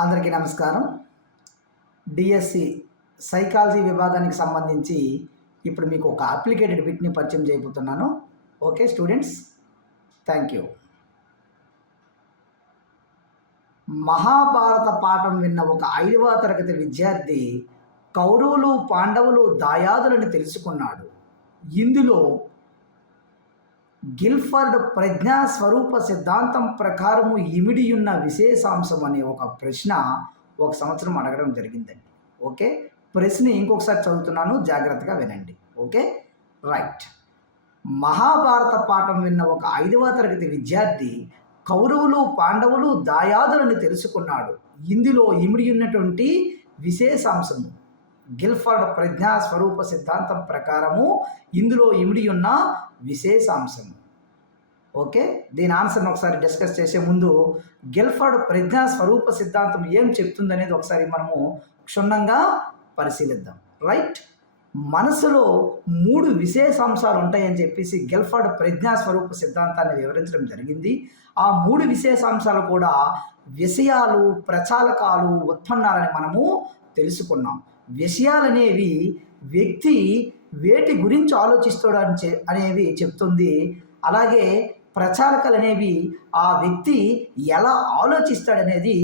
అందరికీ నమస్కారం. DSC psychology విభాగానికి సంబంధించి ఇప్పుడు మీకు ఒక అప్లికేటెడ్ బిట్ని పరిచయం చేయబోతున్నాను. Okay students, thank you. Mahabharata పాఠం విన్న ఒక 5వ తరగతి విద్యార్థి కౌరవులు పాండవులు దాయాదులని తెలుసుకున్నాడు. ఇందులో గిల్ఫర్డ్ ప్రజ్ఞా స్వరూప సిద్ధాంతం ప్రకారము ఇమిడియున్న విశేషాంశం అనే ఒక ప్రశ్న ఒక సంవత్సరం అడగడం జరిగిందండి. ఓకే, ప్రశ్న ఇంకొకసారి చదువుతున్నాను, జాగ్రత్తగా వినండి. Okay right. మహాభారత పాఠం విన్న ఒక 5వ తరగతి విద్యార్థి కౌరవులు పాండవులు దాయాదులని తెలుసుకున్నాడు. ఇందులో ఇమిడి ఉన్నటువంటి విశేషాంశము గిల్ఫర్డ్ ప్రజ్ఞా స్వరూప సిద్ధాంతం ప్రకారము ఇందులో ఇమిడి ఉన్న విశేషాంశము. ఓకే, దీని ఆన్సర్ని ఒకసారి డిస్కస్ చేసే ముందు గిల్ఫర్డ్ ప్రజ్ఞా స్వరూప సిద్ధాంతం ఏం చెప్తుంది అనేది ఒకసారి మనము క్షుణ్ణంగా పరిశీలిద్దాం. రైట్, మనసులో 3 విశేషాంశాలు ఉంటాయని చెప్పేసి గిల్ఫర్డ్ ప్రజ్ఞా స్వరూప సిద్ధాంతాన్ని వివరించడం జరిగింది. ఆ 3 విశేషాంశాలు కూడా విషయాలు, ప్రచాలకాలు, ఉత్పన్నాలని మనము తెలుసుకున్నాం. విషయాలనేవి వ్యక్తి వేటి గురించి ఆలోచిస్తాడు అనేవి చెప్తుంది. అలాగే ప్రచాలకాలు అనేవి ఆ వ్యక్తి ఎలా ఆలోచిస్తాడనేది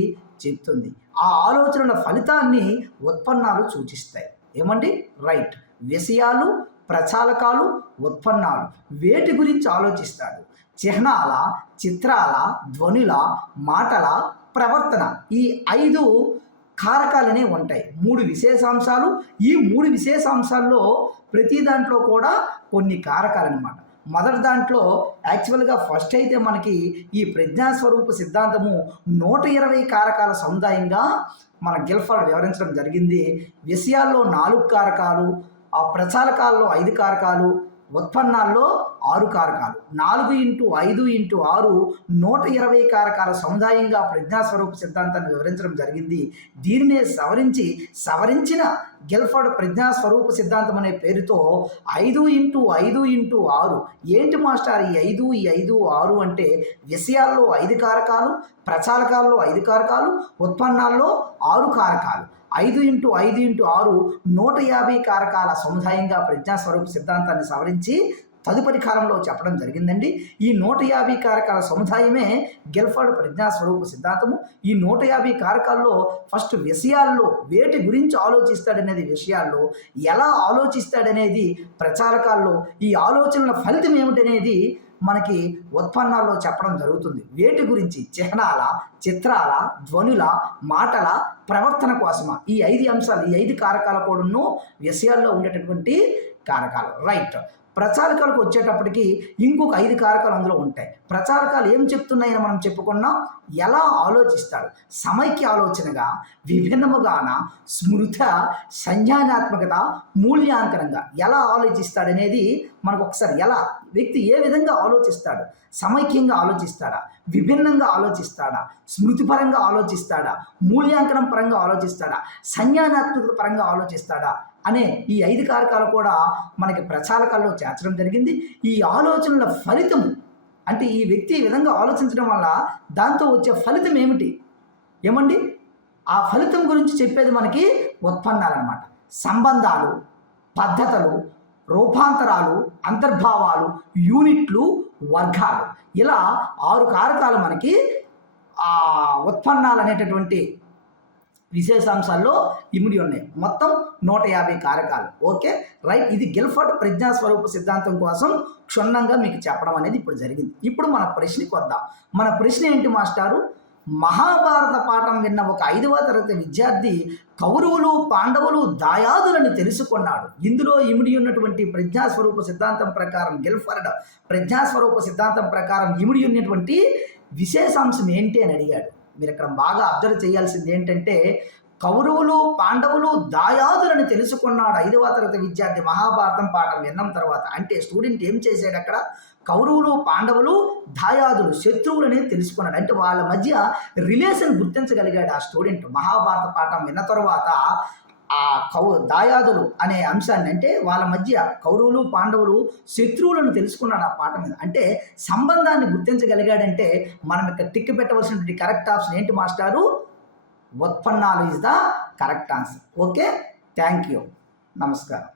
చెప్తుంది. ఆ ఆలోచనల ఫలితాన్ని ఉత్పన్నాలు సూచిస్తాయి. ఏమండి? రైట్, విషయాలు, ప్రచాలకాలు, ఉత్పన్నాలు వేటి గురించి ఆలోచిస్తాడు? చిహ్నాల, చిత్రాల, ధ్వనుల, మాటల, ప్రవర్తన, ఈ 5 కారకాలనే ఉంటాయి. 3 విశేషాంశాలు. ఈ 3 విశేషాంశాల్లో ప్రతి దాంట్లో కూడా కొన్ని కారకాలు అన్నమాట. మొదటి దాంట్లో యాక్చువల్గా ఫస్ట్ అయితే మనకి ఈ ప్రజ్ఞాస్వరూప సిద్ధాంతము 120 కారకాల సముదాయంగా మన గిల్ఫర్డ్ వివరించడం జరిగింది. విషయాల్లో 4 కారకాలు, ఆ ప్రచాలకాల్లో 5 కారకాలు, ఉత్పన్నాల్లో 6 కారకాలు. 4 × 5 × 6 120 కారకాల సముదాయంగా ప్రజ్ఞాస్వరూప సిద్ధాంతాన్ని వివరించడం జరిగింది. దీనినే సవరించిన గిల్ఫర్డ్ ప్రజ్ఞాస్వరూప సిద్ధాంతం అనే పేరుతో 5 × 5 × 6. ఏంటి మాస్టర్ ఈ 5 6 అంటే? విషయాల్లో 5 కారకాలు, ప్రచాలకాల్లో 5 కారకాలు, ఉత్పన్నాల్లో 6 కారకాలు. 5 × 5 × 6 150 కారకాల సముదాయంగా ప్రజ్ఞాస్వరూప సిద్ధాంతాన్ని సవరించి తదుపరి కాలంలో చెప్పడం జరిగిందండి. ఈ 150 కారకాల సముదాయమే గిల్ఫర్డ్ ప్రజ్ఞాస్వరూప సిద్ధాంతము. ఈ 150 కారకాల్లో ఫస్ట్ విషయాల్లో వేటి గురించి ఆలోచిస్తాడనేది విషయాల్లో, ఎలా ఆలోచిస్తాడనేది ప్రచాలకాల్లో, ఈ ఆలోచనల ఫలితం ఏమిటనేది మనకి ఉత్పన్నాల్లో చెప్పడం జరుగుతుంది. వేటి గురించి? చిహ్నాల, చిత్రాల, ధ్వనుల, మాటల, ప్రవర్తన కోసమా ఈ 5 అంశాలు, ఈ 5 కారకాల కూడాను విషయాల్లో ఉండేటటువంటి కారకాలు. రైట్, ప్రచాలకాలకు వచ్చేటప్పటికి ఇంకొక 5 కారకాలు అందులో ఉంటాయి. ప్రచాలకాలు ఏం చెప్తున్నాయని మనం చెప్పుకున్నాం. ఎలా ఆలోచిస్తాడు? సమైక్య ఆలోచనగా, విభిన్నముగాన, స్మృత, సంజ్ఞానాత్మకత, మూల్యాంకనంగా ఎలా ఆలోచిస్తాడనేది మనకు ఒకసారి, ఎలా వ్యక్తి ఏ విధంగా ఆలోచిస్తాడు? సమైక్యంగా ఆలోచిస్తాడా? విభిన్నంగా ఆలోచిస్తాడా? స్మృతిపరంగా ఆలోచిస్తాడా? మూల్యాంకనం పరంగా ఆలోచిస్తాడా? సంజ్ఞానాత్మకత పరంగా ఆలోచిస్తాడా అనే ఈ 5 కారకాలు కూడా మనకి ప్రచాలకాల్లో చేర్చడం జరిగింది. ఈ ఆలోచనల ఫలితము అంటే ఈ వ్యక్తి ఈ విధంగా ఆలోచించడం వల్ల దాంతో వచ్చే ఫలితం ఏమిటి? ఏమండి? ఆ ఫలితం గురించి చెప్పేది మనకి ఉత్పన్నాలు అన్నమాట. సంబంధాలు, పద్ధతులు, రూపాంతరాలు, అంతర్భావాలు, యూనిట్లు, వర్గాలు, ఇలా 6 కారకాలు మనకి ఉత్పన్నాలు అనేటటువంటి విశేషాంశాల్లో ఇమిడి ఉన్నాయి. మొత్తం 150 కారకాలు. ఓకే రైట్, ఇది గిల్ఫర్డ్ ప్రజ్ఞాస్వరూప సిద్ధాంతం కోసం క్షుణ్ణంగా మీకు చెప్పడం అనేది ఇప్పుడు జరిగింది. ఇప్పుడు మన ప్రశ్నకి వద్దాం. మన ప్రశ్న ఏంటి మాస్టారు? మహాభారత పాఠం విన్న ఒక 5వ తరగతి విద్యార్థి కౌరవులు పాండవులు దాయాదులని తెలుసుకున్నాడు. ఇందులో ఇమిడి ఉన్నటువంటి ప్రజ్ఞాస్వరూప సిద్ధాంతం ప్రకారం, గిల్ఫర్డ్ ప్రజ్ఞాస్వరూప సిద్ధాంతం ప్రకారం ఇమిడి ఉన్నటువంటి విశేషాంశం ఏంటి అని అడిగాడు. మీరు ఇక్కడ బాగా అబ్జర్వ్ చేయాల్సింది ఏంటంటే, కౌరవులు పాండవులు దాయాదులని తెలుసుకున్నాడు 5వ తరగతి విద్యార్థి మహాభారతం పాఠం విన్న తర్వాత. అంటే స్టూడెంట్ ఏం చేశాడు అక్కడ? కౌరవులు పాండవులు దాయాదులు శత్రువులని తెలుసుకున్నాడు. అంటే వాళ్ళ మధ్య రిలేషన్ గుర్తించగలిగాడు ఆ స్టూడెంట్. మహాభారత పాఠం విన్న తర్వాత ఆ దాయాదులు అనే అంశాన్ని, అంటే వాళ్ళ మధ్య కౌరవులు పాండవులు శత్రువులను తెలుసుకున్నాడు ఆ పాఠం మీద. అంటే సంబంధాన్ని గుర్తించగలిగాడంటే మనం ఇక్కడ టిక్ పెట్టవలసినటువంటి కరెక్ట్ ఆప్షన్ ఏంటి మాస్టారు? ఉత్పన్నాలు is the correct answer. Okay, thank you, నమస్కారం.